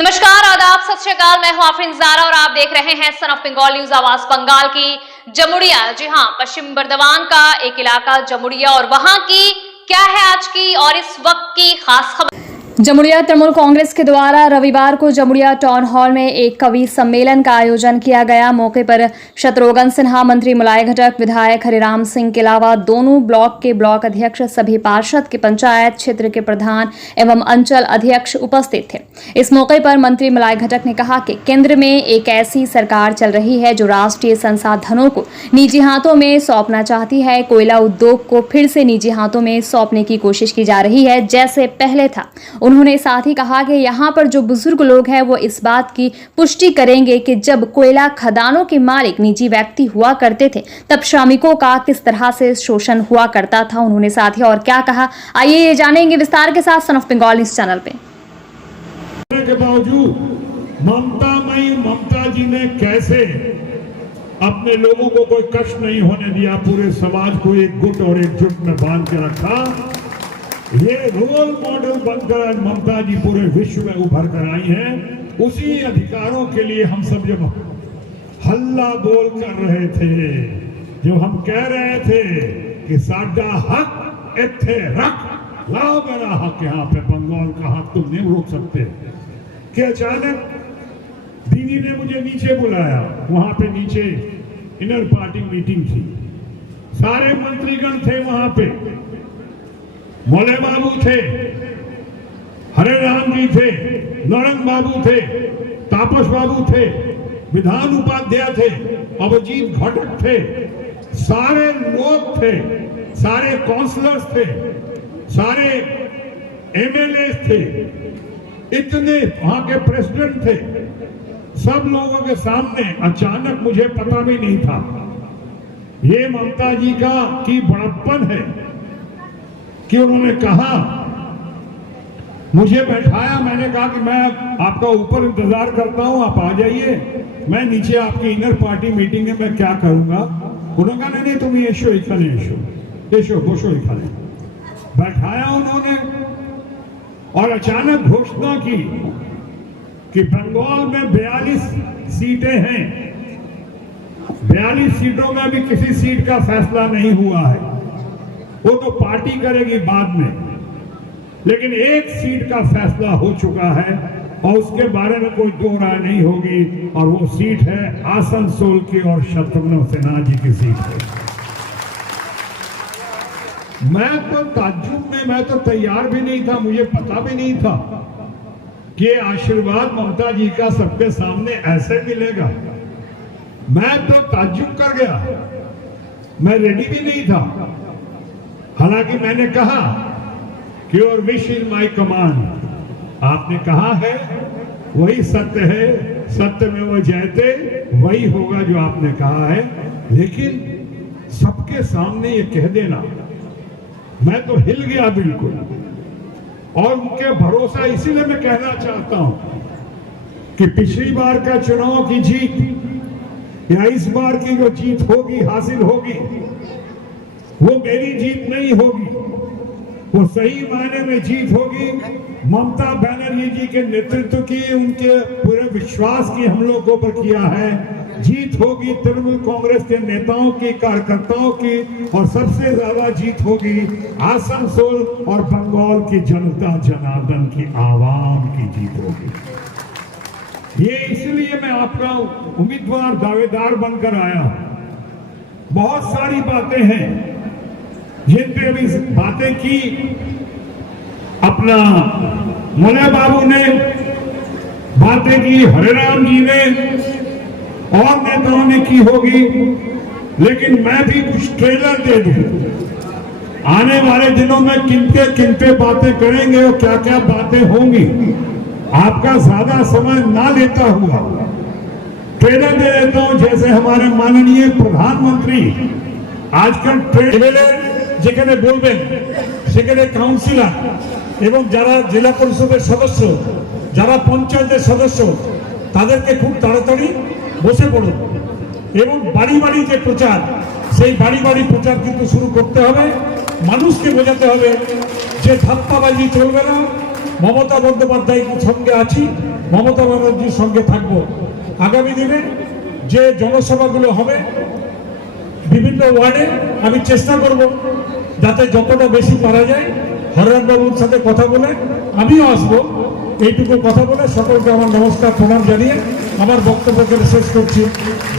नमस्कार, आदाब, सत श्री अकाल। मैं हूं आफरीन ज़ारा और आप देख रहे हैं सन ऑफ बंगाल न्यूज, आवाज बंगाल की। जमुड़िया, जी हां, पश्चिम बर्दवान का एक इलाका जमुड़िया, और वहां की क्या है आज की और इस वक्त की खास खबर। जमुड़िया तृणमूल कांग्रेस के द्वारा रविवार को जमुड़िया टाउन हॉल में एक कवि सम्मेलन का आयोजन किया गया। मौके पर शत्रुघ्न सिन्हा, मंत्री मुलाय घटक, विधायक हरिराम सिंह के अलावा दोनों ब्लॉक के ब्लॉक अध्यक्ष, सभी पार्षद के पंचायत क्षेत्र के प्रधान एवं अंचल अध्यक्ष उपस्थित थे। इस मौके पर मंत्री मुलाय घटक ने कहा कि केंद्र में एक ऐसी सरकार चल रही है जो राष्ट्रीय संसाधनों को निजी हाथों में सौंपना चाहती है। कोयला उद्योग को फिर से निजी हाथों में सौंपने की कोशिश की जा रही है जैसे पहले था। उन्होंने साथ ही कहा कि यहाँ पर जो बुजुर्ग लोग हैं वो इस बात की पुष्टि करेंगे कि जब कोयला खदानों के मालिक निजी व्यक्ति हुआ करते थे तब श्रमिकों का किस तरह से शोषण हुआ करता था। उन्होंने साथ ही और क्या कहा, आइए ये जानेंगे विस्तार के साथ सन ऑफ बंगाल इस चैनल पे। के बावजूद ममता जी ने कैसे अपने लोगों को कोई कष्ट नहीं होने दिया, पूरे समाज को एक गुट और एकजुट में बांध के रखा। ये रोल मॉडल बनकर आज ममता जी पूरे विश्व में उभर कर आई हैं। उसी अधिकारों के लिए हम सब जब हल्ला बोल कर रहे थे, जो हम कह रहे थे कि साडा हक इत्थे रख, लाओ मेरा हक यहाँ पे, बंगाल का हक तुम नहीं रोक सकते। कि अचानक दीदी ने मुझे नीचे बुलाया, वहां पे नीचे इनर पार्टी मीटिंग थी, सारे मंत्रीगण थे वहां पे, मोले बाबू थे, हरे राम जी थे, नौरंग बाबू थे, तापस बाबू थे, विधान उपाध्याय थे, अभिजीत घटक थे, सारे लोग थे, सारे काउंसलर्स थे, सारे एमएलए थे, इतने वहां के प्रेसिडेंट थे। सब लोगों के सामने अचानक मुझे पता भी नहीं था। ये ममता जी की बड़प्पन है कि उन्होंने कहा, मुझे बैठाया, मैंने कहा कि मैं आपका ऊपर इंतजार करता हूं, आप आ जाइए, मैं नीचे आपकी इनर पार्टी मीटिंग में मैं क्या करूंगा। उन्होंने कहा नहीं तुम एशो बोशो इखाने। बैठाया उन्होंने और अचानक घोषणा की कि बंगाल में 42 सीटें हैं, 42 सीटों में भी किसी सीट का फैसला नहीं हुआ है, वो तो पार्टी करेगी बाद में, लेकिन एक सीट का फैसला हो चुका है और उसके बारे में कोई दो राय नहीं होगी, और वो सीट है आसनसोल की और शत्रुघ्न सिन्हा जी की सीट है। मैं तो ताज्जुब में, मैं तो तैयार भी नहीं था, मुझे पता भी नहीं था कि आशीर्वाद ममता जी का सबके सामने ऐसे मिलेगा। मैं तो ताज्जुब कर गया, मैं रेडी भी नहीं था। हालांकि मैंने कहा कि your wish is my command, आपने कहा है वही सत्य है, सत्य में वो जयते, वही होगा जो आपने कहा है। लेकिन सबके सामने ये कह देना, मैं तो हिल गया बिल्कुल। और उनके भरोसा इसीलिए मैं कहना चाहता हूं कि पिछली बार का चुनाव की जीत या इस बार की जो जीत होगी, हासिल होगी, वो मेरी जीत नहीं होगी, वो सही मायने में जीत होगी ममता बनर्जी जी के नेतृत्व की, उनके पूरे विश्वास की हम लोगों पर किया है। जीत होगी तृणमूल कांग्रेस के नेताओं की, कार्यकर्ताओं की, और सबसे ज्यादा जीत होगी आसनसोल और बंगाल की जनता जनार्दन की, आवाम की जीत होगी। ये इसलिए मैं आपका उम्मीदवार, दावेदार बनकर आया। बहुत सारी बातें हैं जिन पे अभी बातें की, अपना मोले बाबू ने बातें की, हरिराम जी ने और नेताओं ने की होगी, लेकिन मैं भी कुछ ट्रेलर दे दूं। आने वाले दिनों में किनके बातें करेंगे और क्या क्या बातें होंगी, आपका ज्यादा समय ना लेता हुआ ट्रेलर दे देता हूं। जैसे हमारे माननीय प्रधानमंत्री आजकल ट्रेलर যেখানে বলবেন সেখানে কাউন্সিলর এবং যারা জেলা পরিষদের সদস্য, যারা পঞ্চায়েতের সদস্য, তাদেরকে খুব তাড়াতাড়ি বসে পড়ুন এবং বাড়ি বাড়ি যে প্রচার, সেই বাড়ি বাড়ি প্রচার কিন্তু শুরু করতে হবে। মানুষকে বোঝাতে হবে যে ধাপ্পাবাজি চলবে না, মমতা বন্দ্যোপাধ্যায়ের সঙ্গে আছি, মমতা ব্যানার্জির সঙ্গে থাকবো। আগামী দিনে যে জনসভাগুলো হবে বিভিন্ন ওয়ার্ডে আমি চেষ্টা করব যাতে যতটা বেশি পারা যায় হরিরাম বাবুর সাথে কথা বলে আমিও আসবো। এইটুকু কথা বলে সকলকে আমার নমস্কার প্রণাম জানিয়ে আমার বক্তব্যকে শেষ করছি।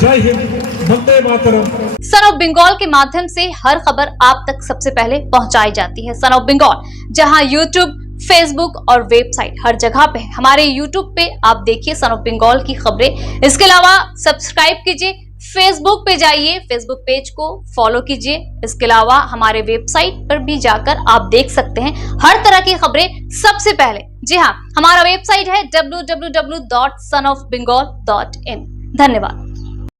জয় হিন্দ, বন্দে मातरम। सन ऑफ बंगाल के माध्यम से हर खबर आप तक सबसे पहले पहुंचाई जाती है। सन ऑफ बंगाल जहां यूट्यूब, फेसबुक और वेबसाइट हर जगह पे, हमारे यूट्यूब पे आप देखिए सन ऑफ बंगाल की खबरें। इसके अलावा सब्सक्राइब कीजिए, फेसबुक पे जाइए, फेसबुक पेज को फॉलो कीजिए। इसके अलावा हमारे वेबसाइट पर भी जाकर आप देख सकते हैं हर तरह की खबरें सबसे पहले। जी हाँ, हमारा वेबसाइट है www.sonofbengal.in। धन्यवाद।